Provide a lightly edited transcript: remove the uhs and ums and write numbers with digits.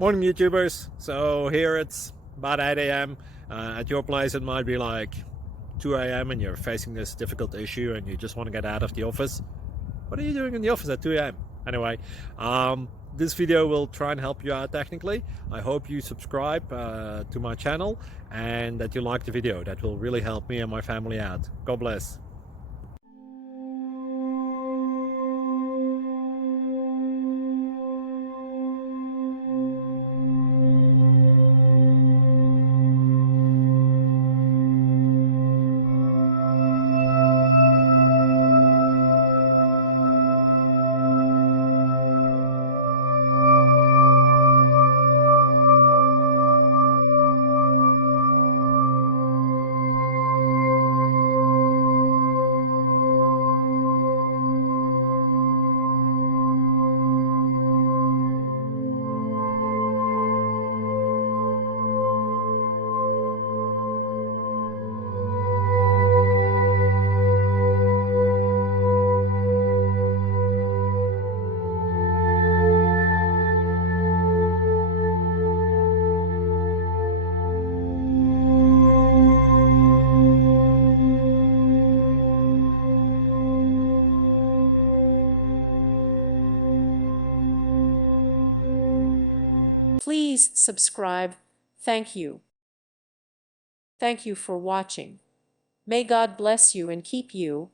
Morning YouTubers. So here it's about 8 a.m. At your place it might be like 2 a.m. and you're facing this difficult issue and you just want to get out of the office. What are you doing in the office at 2 a.m.? Anyway, this video will try and help you out technically. I hope you subscribe to my channel and that you like the video. That will really help me and my family out. God bless. Please subscribe. Thank you. Thank you for watching. May God bless you and keep you.